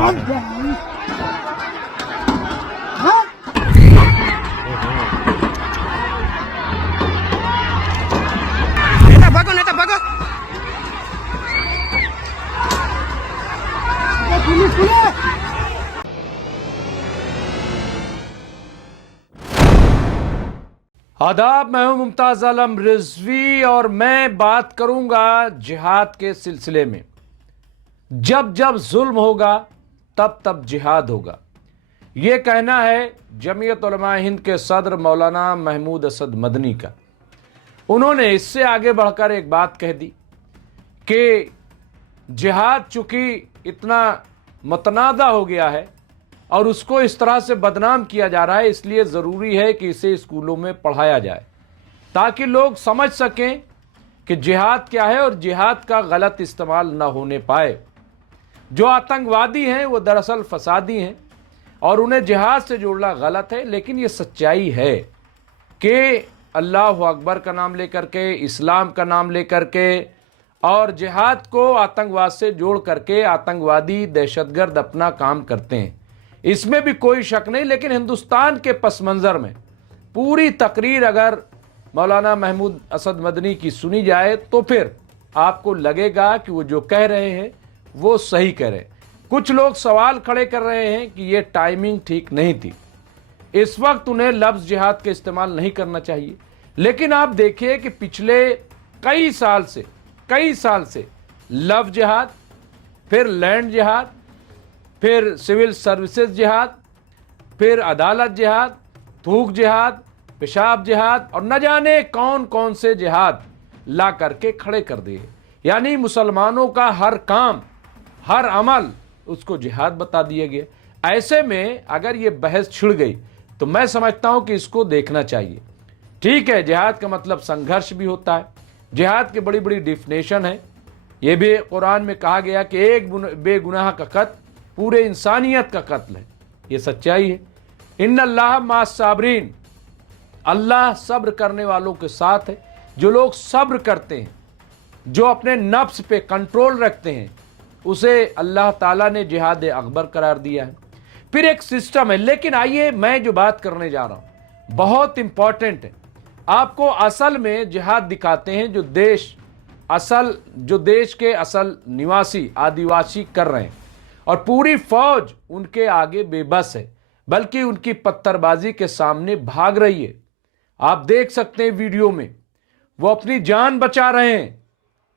भागो नेता भागो। आदाब, मैं हूं मुमताज आलम रिजवी और मैं बात करूंगा जिहाद के सिलसिले में। जब जब जुल्म होगा तब तब जिहाद होगा, यह कहना है जमीयत उलमा हिंद के सदर मौलाना महमूद असद मदनी का। उन्होंने इससे आगे बढ़कर एक बात कह दी कि जिहाद चूंकि इतना मतनादा हो गया है और उसको इस तरह से बदनाम किया जा रहा है, इसलिए ज़रूरी है कि इसे स्कूलों में पढ़ाया जाए ताकि लोग समझ सकें कि जिहाद क्या है और जिहाद का गलत इस्तेमाल न होने पाए। जो आतंकवादी हैं वो दरअसल फसादी हैं और उन्हें जिहाद से जोड़ना गलत है, लेकिन ये सच्चाई है कि अल्लाह अकबर का नाम लेकर के, इस्लाम का नाम लेकर के और जिहाद को आतंकवाद से जोड़ करके आतंकवादी दहशतगर्द अपना काम करते हैं, इसमें भी कोई शक नहीं। लेकिन हिंदुस्तान के पस मंज़र में पूरी तकरीर अगर मौलाना महमूद असद मदनी की सुनी जाए तो फिर आपको लगेगा कि वो जो कह रहे हैं वो सही कह रहे हैं। कुछ लोग सवाल खड़े कर रहे हैं कि ये टाइमिंग ठीक नहीं थी, इस वक्त उन्हें लफ्ज़ जिहाद का इस्तेमाल नहीं करना चाहिए। लेकिन आप देखिए कि पिछले कई साल से लफ्ज़ जिहाद, फिर लैंड जिहाद, फिर सिविल सर्विसेज जिहाद, फिर अदालत जिहाद, थूक जिहाद, पेशाब जिहाद और न जाने कौन कौन से जिहाद ला करके खड़े कर दिए। यानी मुसलमानों का हर काम, हर अमल उसको जिहाद बता दिया गया। ऐसे में अगर ये बहस छिड़ गई तो मैं समझता हूं कि इसको देखना चाहिए। ठीक है, जिहाद का मतलब संघर्ष भी होता है, जिहाद की बड़ी बड़ी डिफिनेशन है। ये भी कुरान में कहा गया कि एक बेगुनाह का कत्ल पूरे इंसानियत का कत्ल है, ये सच्चाई है। इन्नल्लाह मास साबरीन, अल्लाह सब्र करने वालों के साथ है। जो लोग सब्र करते हैं, जो अपने नफ्स पे कंट्रोल रखते हैं, उसे अल्लाह ताला ने जिहाद अकबर करार दिया है। फिर एक सिस्टम है। लेकिन आइए, मैं जो बात करने जा रहा हूं बहुत इंपॉर्टेंट है। आपको असल में जिहाद दिखाते हैं जो देश के असल निवासी आदिवासी कर रहे हैं और पूरी फौज उनके आगे बेबस है, बल्कि उनकी पत्थरबाजी के सामने भाग रही है। आप देख सकते हैं वीडियो में वो अपनी जान बचा रहे हैं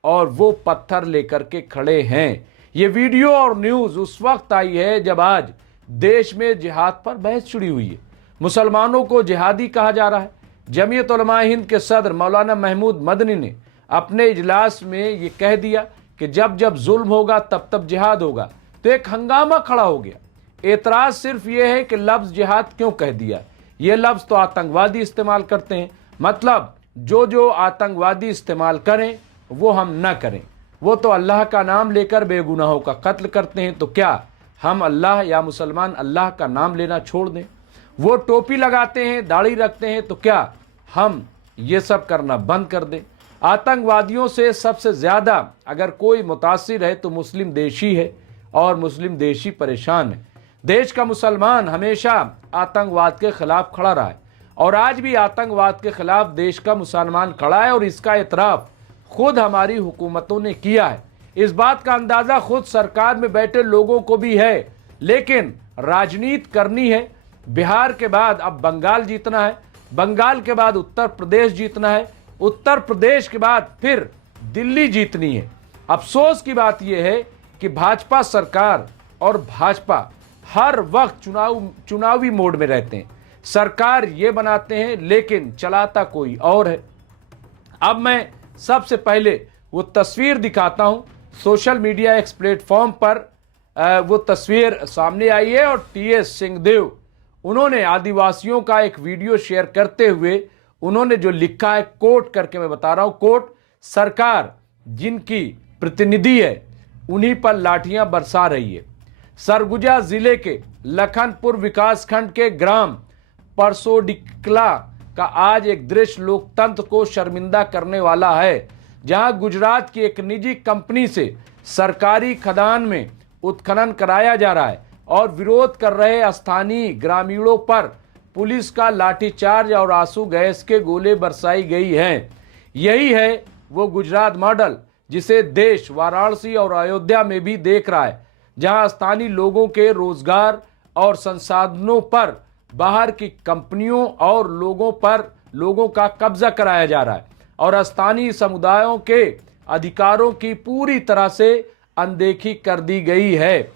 और वो पत्थर लेकर के खड़े हैं। ये वीडियो और न्यूज़ उस वक्त आई है जब आज देश में जिहाद पर बहस छिड़ी हुई है। मुसलमानों को जिहादी कहा जा रहा है। जमीयत उलमा हिंद के सदर मौलाना महमूद मदनी ने अपने इजलास में ये कह दिया कि जब जब जुल्म होगा तब तब जिहाद होगा, तो एक हंगामा खड़ा हो गया। एतराज़ सिर्फ ये है कि लफ्ज़ जिहाद क्यों कह दिया। ये लफ्ज़ तो आतंकवादी इस्तेमाल करते हैं, मतलब जो आतंकवादी इस्तेमाल करें वो हम न करें। वो तो अल्लाह का नाम लेकर बेगुनाहों का कत्ल करते हैं, तो क्या हम अल्लाह या मुसलमान अल्लाह का नाम लेना छोड़ दें? वो टोपी लगाते हैं, दाढ़ी रखते हैं, तो क्या हम ये सब करना बंद कर दें? आतंकवादियों से सबसे ज़्यादा अगर कोई मुतासिर है तो मुस्लिम देश ही है और मुस्लिम देश ही परेशान है। देश का मुसलमान हमेशा आतंकवाद के खिलाफ खड़ा रहा है और आज भी आतंकवाद के खिलाफ देश का मुसलमान खड़ा है और इसका इतराफ़ खुद हमारी हुकूमतों ने किया है। इस बात का अंदाज़ा खुद सरकार में बैठे लोगों को भी है। लेकिन राजनीति करनी है। बिहार के बाद अब बंगाल जीतना है, बंगाल के बाद उत्तर प्रदेश जीतना है, उत्तर प्रदेश के बाद फिर दिल्ली जीतनी है। अफसोस की बात यह है कि भाजपा सरकार और भाजपा हर वक्त चुनावी मोड में रहते हैं। सरकार ये बनाते हैं लेकिन चलाता कोई और है। अब मैं सबसे पहले वो तस्वीर दिखाता हूं। सोशल मीडिया एक्स प्लेटफॉर्म पर वो तस्वीर सामने आई है और टीएस सिंहदेव उन्होंने आदिवासियों का एक वीडियो शेयर करते हुए उन्होंने जो लिखा है, कोट करके मैं बता रहा हूं, कोट, सरकार जिनकी प्रतिनिधि है उन्हीं पर लाठियां बरसा रही है। सरगुजा जिले के लखनपुर विकासखंड के ग्राम परसोडिकला का आज एक दृश्य लोकतंत्र को शर्मिंदा करने वाला है, जहां गुजरात की एक निजी कंपनी से सरकारी खदान में उत्खनन कराया जा रहा है और विरोध कर रहे स्थानीय ग्रामीणों पर पुलिस का लाठीचार्ज और आंसू गैस के गोले बरसाई गई हैं। यही है वो गुजरात मॉडल जिसे देश वाराणसी और अयोध्या में भी देख रहा है, जहां स्थानीय लोगों के रोजगार और संसाधनों पर बाहर की कंपनियों और लोगों का कब्जा कराया जा रहा है और स्थानीय समुदायों के अधिकारों की पूरी तरह से अनदेखी कर दी गई है।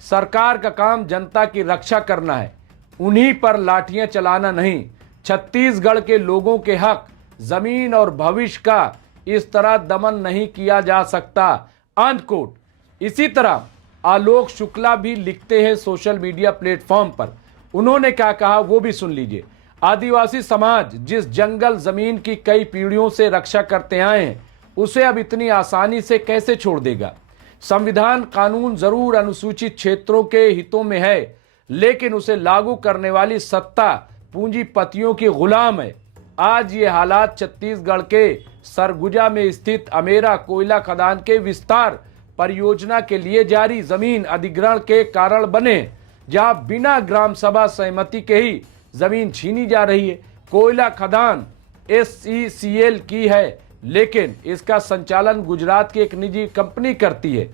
सरकार का काम जनता की रक्षा करना है, उन्हीं पर लाठियां चलाना नहीं। छत्तीसगढ़ के लोगों के हक, जमीन और भविष्य का इस तरह दमन नहीं किया जा सकता। अंत कोट। इसी तरह आलोक शुक्ला भी लिखते हैं सोशल मीडिया प्लेटफॉर्म पर। उन्होंने क्या कहा वो भी सुन लीजिए। आदिवासी समाज जिस जंगल जमीन की कई पीढ़ियों से रक्षा करते आए हैं, उसे अब इतनी आसानी से कैसे छोड़ देगा। संविधान कानून जरूर अनुसूचित क्षेत्रों के हितों में है, लेकिन उसे लागू करने वाली सत्ता पूंजीपतियों की गुलाम है। आज ये हालात छत्तीसगढ़ के सरगुजा में स्थित अमेरा कोयला खदान के विस्तार परियोजना के लिए जारी जमीन अधिग्रहण के कारण बने, जहां बिना ग्राम सभा सहमति के ही जमीन छीनी जा रही है। कोयला खदान SECL की है, लेकिन इसका संचालन गुजरात की एक निजी कंपनी करती है।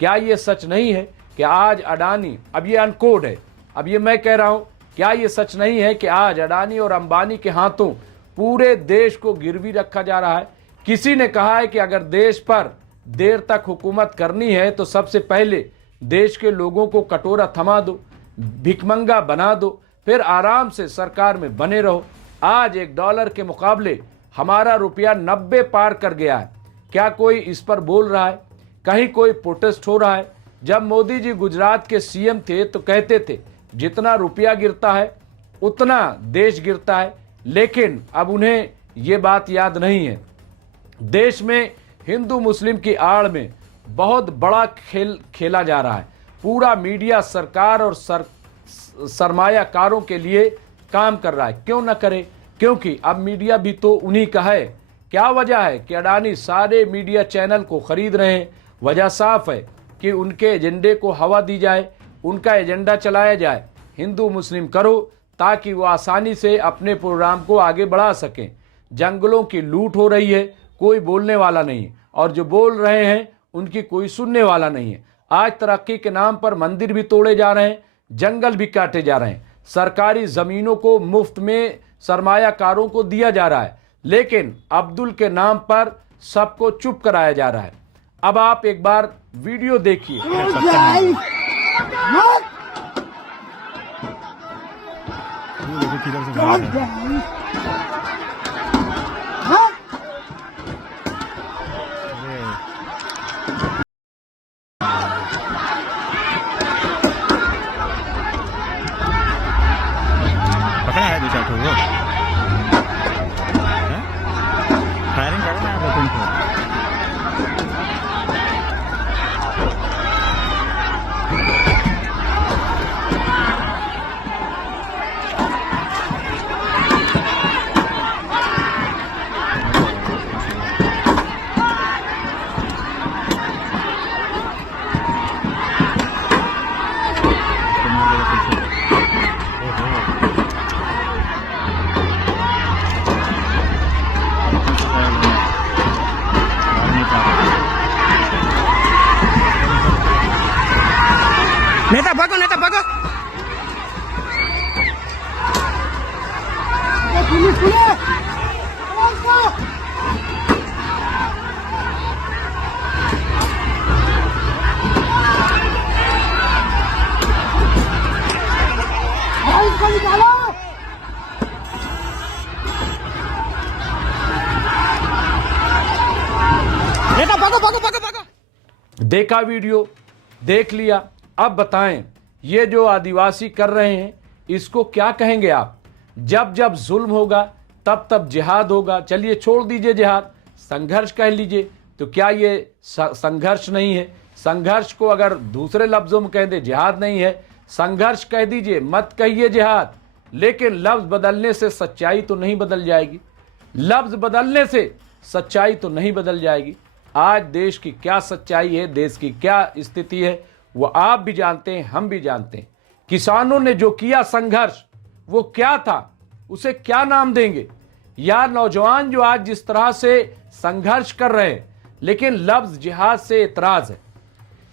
क्या यह सच नहीं है कि आज अडानी, अब ये अनकोड है, अब ये मैं कह रहा हूं, क्या यह सच नहीं है कि आज अडानी और अंबानी के हाथों पूरे देश को गिरवी रखा जा रहा है। किसी ने कहा है कि अगर देश पर देर तक हुकूमत करनी है तो सबसे पहले देश के लोगों को कटोरा थमा दो, भिखमंगा बना दो, फिर आराम से सरकार में बने रहो। आज $1 के मुकाबले हमारा रुपया 90 पार कर गया है। क्या कोई इस पर बोल रहा है? कहीं कोई प्रोटेस्ट हो रहा है? जब मोदी जी गुजरात के CM थे तो कहते थे जितना रुपया गिरता है उतना देश गिरता है, लेकिन अब उन्हें ये बात याद नहीं है। देश में हिंदू मुस्लिम की आड़ में बहुत बड़ा खेल खेला जा रहा है। पूरा मीडिया सरकार और सरमायाकारों के लिए काम कर रहा है। क्यों न करे, क्योंकि अब मीडिया भी तो उन्हीं का है। क्या वजह है कि अडानी सारे मीडिया चैनल को खरीद रहे हैं? वजह साफ है कि उनके एजेंडे को हवा दी जाए, उनका एजेंडा चलाया जाए, हिंदू मुस्लिम करो, ताकि वो आसानी से अपने प्रोग्राम को आगे बढ़ा सकें। जंगलों की लूट हो रही है, कोई बोलने वाला नहीं है, और जो बोल रहे हैं उनकी कोई सुनने वाला नहीं है। आज तरक्की के नाम पर मंदिर भी तोड़े जा रहे हैं, जंगल भी काटे जा रहे हैं, सरकारी जमीनों को मुफ्त में सरमायाकारों को दिया जा रहा है, लेकिन अब्दुल के नाम पर सबको चुप कराया जा रहा है। अब आप एक बार वीडियो देखिए। पकड़ा है 2-4 ठो वो फायरिंग करना है 2-3 ठो। नेता भागो, नेता भागो। नेता भागो, भागो, भागो, भागो। देखा वीडियो, देख लिया। अब बताएं, ये जो आदिवासी कर रहे हैं इसको क्या कहेंगे आप? जब जब जुल्म होगा तब तब जिहाद होगा। चलिए छोड़ दीजिए जिहाद, संघर्ष कह लीजिए। तो क्या ये संघर्ष नहीं है? संघर्ष को अगर दूसरे लफ्जों में कह दे, जिहाद नहीं है, संघर्ष कह दीजिए, मत कहिए जिहाद। लेकिन लफ्ज बदलने से सच्चाई तो नहीं बदल जाएगी। लफ्ज बदलने से सच्चाई तो नहीं बदल जाएगी। आज देश की क्या सच्चाई है, देश की क्या स्थिति है, वो आप भी जानते हैं, हम भी जानते हैं। किसानों ने जो किया संघर्ष, वो क्या था, उसे क्या नाम देंगे? या नौजवान जो आज जिस तरह से संघर्ष कर रहे हैं, लेकिन लफ्ज जिहाद से इतराज है।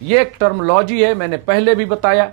ये एक टर्मोलॉजी है, मैंने पहले भी बताया।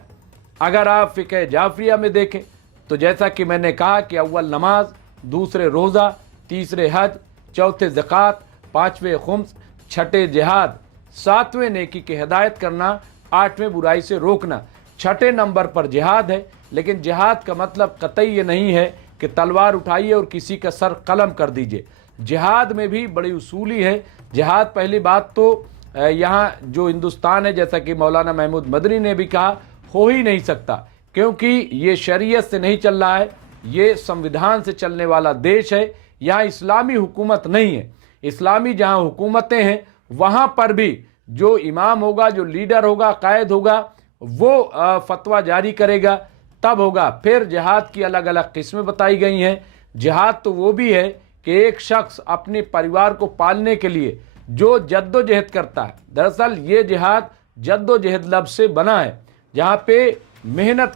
अगर आप फ़िक़्ह जाफरिया में देखें तो जैसा कि मैंने कहा कि अव्वल नमाज, दूसरे रोज़ा, तीसरे हज, चौथे ज़कात, पाँचवें खुम्स, छठे जिहाद, सातवें नेकी की हिदायत करना, आठवें बुराई से रोकना, छठे नंबर पर जिहाद है। लेकिन जिहाद का मतलब कतई ये नहीं है कि तलवार उठाइए और किसी का सर कलम कर दीजिए। जिहाद में भी बड़ी उसूली है। जिहाद पहली बात तो यहाँ जो हिंदुस्तान है, जैसा कि मौलाना महमूद मदनी ने भी कहा, हो ही नहीं सकता, क्योंकि ये शरीयत से नहीं चल रहा है, ये संविधान से चलने वाला देश है। यहाँ इस्लामी हुकूमत नहीं है। इस्लामी जहाँ हुकूमतें हैं वहाँ पर भी जो इमाम होगा, जो लीडर होगा, कायद होगा, वो फतवा जारी करेगा, तब होगा। फिर जिहाद की अलग अलग किस्में बताई गई हैं। जिहाद तो वो भी है कि एक शख्स अपने परिवार को पालने के लिए जो जद्दोजहद करता है। दरअसल ये जिहाद जद्दोजहद लफ्ज़ से बना है, जहाँ पे मेहनत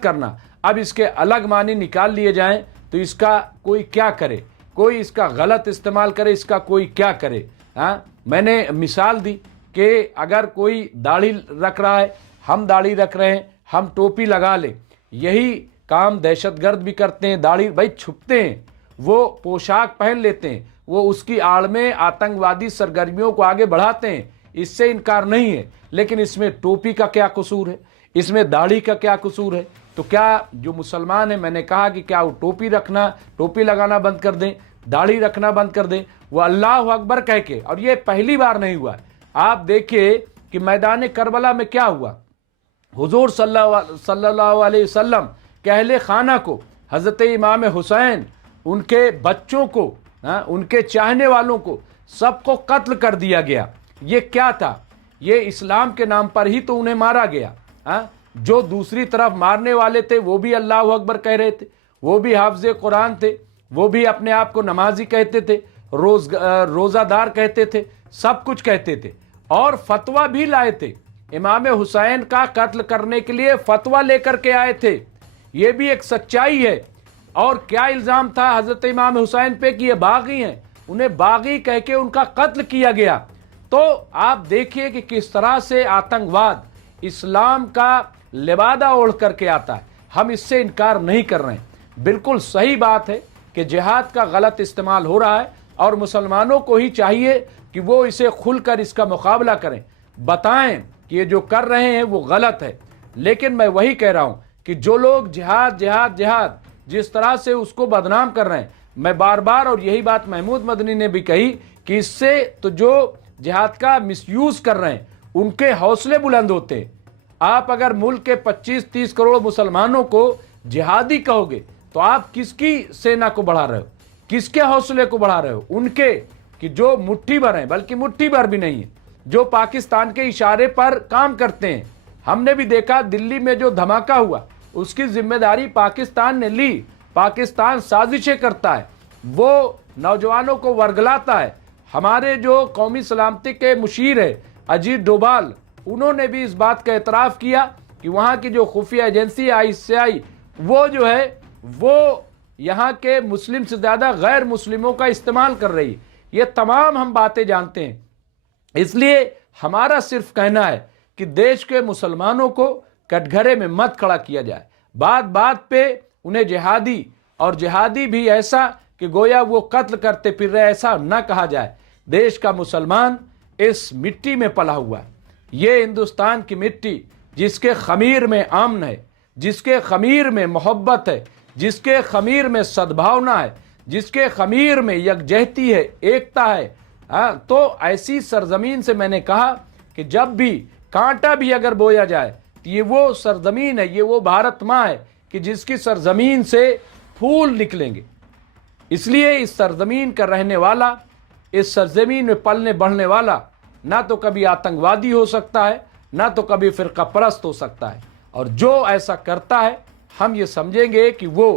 करना। अब इसके अलग मानी निकाल लिए जाएं तो इसका कोई क्या करे, कोई इसका गलत इस्तेमाल करे, इसका कोई क्या करे। हाँ, मैंने मिसाल दी कि अगर कोई दाढ़ी रख रहा है, हम दाढ़ी रख रहे हैं, हम टोपी लगा लें, यही काम दहशतगर्द भी करते हैं। दाढ़ी भाई छुपते हैं, वो पोशाक पहन लेते हैं, वो उसकी आड़ में आतंकवादी सरगर्मियों को आगे बढ़ाते हैं, इससे इनकार नहीं है। लेकिन इसमें टोपी का क्या कसूर है, इसमें दाढ़ी का क्या कसूर है? तो क्या जो मुसलमान है, मैंने कहा कि क्या वो टोपी लगाना बंद कर दें, दाढ़ी रखना बंद कर दें? वो अल्लाह अकबर कह के, और ये पहली बार नहीं हुआ। आप देखिए कि मैदान करबला में क्या हुआ। हुजूर सल्लल्लाहु अलैहि वसल्लम के अहले खाना को, हज़रत इमाम हुसैन, उनके बच्चों को, उनके चाहने वालों को, सबको कत्ल कर दिया गया। ये क्या था? ये इस्लाम के नाम पर ही तो उन्हें मारा गया। जो दूसरी तरफ मारने वाले थे वो भी अल्लाह अकबर कह रहे थे, वो भी हाफ़िज़ कुरान थे, वो भी अपने आप को नमाजी कहते थे, रोज़ादार कहते थे, सब कुछ कहते थे, और फतवा भी लाए थे। इमाम हुसैन का कत्ल करने के लिए फतवा लेकर के आए थे। ये भी एक सच्चाई है। और क्या इल्ज़ाम था हज़रत इमाम हुसैन पे कि ये बागी हैं, उन्हें बागी कह के उनका कत्ल किया गया। तो आप देखिए कि किस तरह से आतंकवाद इस्लाम का लिबादा ओढ़ करके आता है। हम इससे इनकार नहीं कर रहे हैं। बिल्कुल सही बात है कि जिहाद का गलत इस्तेमाल हो रहा है, और मुसलमानों को ही चाहिए कि वो इसे खुलकर इसका मुकाबला करें, बताएं कि ये जो कर रहे हैं वो गलत है। लेकिन मैं वही कह रहा हूं कि जो लोग जिहाद जिस तरह से उसको बदनाम कर रहे हैं, मैं बार बार, और यही बात महमूद मदनी ने भी कही, कि इससे तो जो जिहाद का मिसयूज कर रहे हैं उनके हौसले बुलंद होते हैं। आप अगर मुल्क के 25-30 करोड़ मुसलमानों को जिहादी कहोगे तो आप किसकी सेना को बढ़ा रहे हो, किसके हौसले को बढ़ा रहे हो? उनके, कि जो मुट्ठी भर हैं, बल्कि मुट्ठी भर भी नहीं है, जो पाकिस्तान के इशारे पर काम करते हैं। हमने भी देखा दिल्ली में जो धमाका हुआ, उसकी जिम्मेदारी पाकिस्तान ने ली। पाकिस्तान साजिशें करता है, वो नौजवानों को वर्गलाता है। हमारे जो कौमी सलामती के मुशीर है अजीत डोभाल, उन्होंने भी इस बात का एतराफ़ किया कि वहाँ की जो खुफिया एजेंसी ICI, वो जो है वो यहाँ के मुस्लिम से ज़्यादा गैर मुस्लिमों का इस्तेमाल कर रही है। ये तमाम हम बातें जानते हैं। इसलिए हमारा सिर्फ कहना है कि देश के मुसलमानों को कटघरे में मत खड़ा किया जाए। बात बात पे उन्हें जिहादी, और जिहादी भी ऐसा कि गोया वो कत्ल करते फिर रहे, ऐसा न कहा जाए। देश का मुसलमान इस मिट्टी में पला हुआ है। ये हिंदुस्तान की मिट्टी, जिसके खमीर में अमन है, जिसके खमीर में मोहब्बत है, जिसके खमीर में सद्भावना है, जिसके खमीर में यकजहती है, एकता है। तो ऐसी सरजमीन से मैंने कहा कि जब भी कांटा भी अगर बोया जाए तो ये वो सरजमीन है, ये वो भारत माँ है कि जिसकी सरजमीन से फूल निकलेंगे। इसलिए इस सरजमीन का रहने वाला, इस सरजमीन में पलने बढ़ने वाला, ना तो कभी आतंकवादी हो सकता है, ना तो कभी फिरका परस्त हो सकता है। और जो ऐसा करता है, हम ये समझेंगे कि वो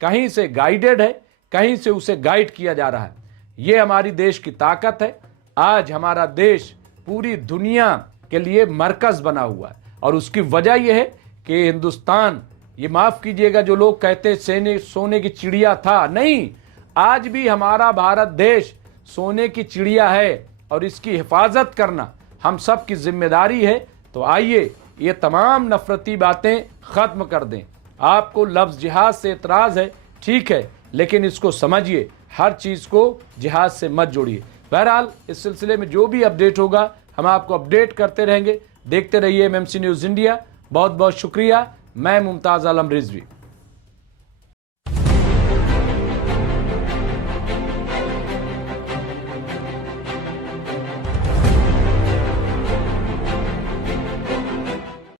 कहीं से गाइडेड है, कहीं से उसे गाइड किया जा रहा है। ये हमारी देश की ताकत है। आज हमारा देश पूरी दुनिया के लिए मरकज बना हुआ है। और उसकी वजह यह है कि हिंदुस्तान, ये माफ कीजिएगा जो लोग कहते सोने की चिड़िया था, नहीं, आज भी हमारा भारत देश सोने की चिड़िया है और इसकी हिफाजत करना हम सब की जिम्मेदारी है। तो आइए ये तमाम नफरती बातें खत्म कर दें। आपको लफ्ज जिहाद से इतराज है, ठीक है, लेकिन इसको समझिए, हर चीज को जिहाद से मत जोड़िए। बहरहाल इस सिलसिले में जो भी अपडेट होगा हम आपको अपडेट करते रहेंगे। देखते रहिए एमएमसी न्यूज इंडिया। बहुत बहुत शुक्रिया। मैं मुमताज आलम रिजवी।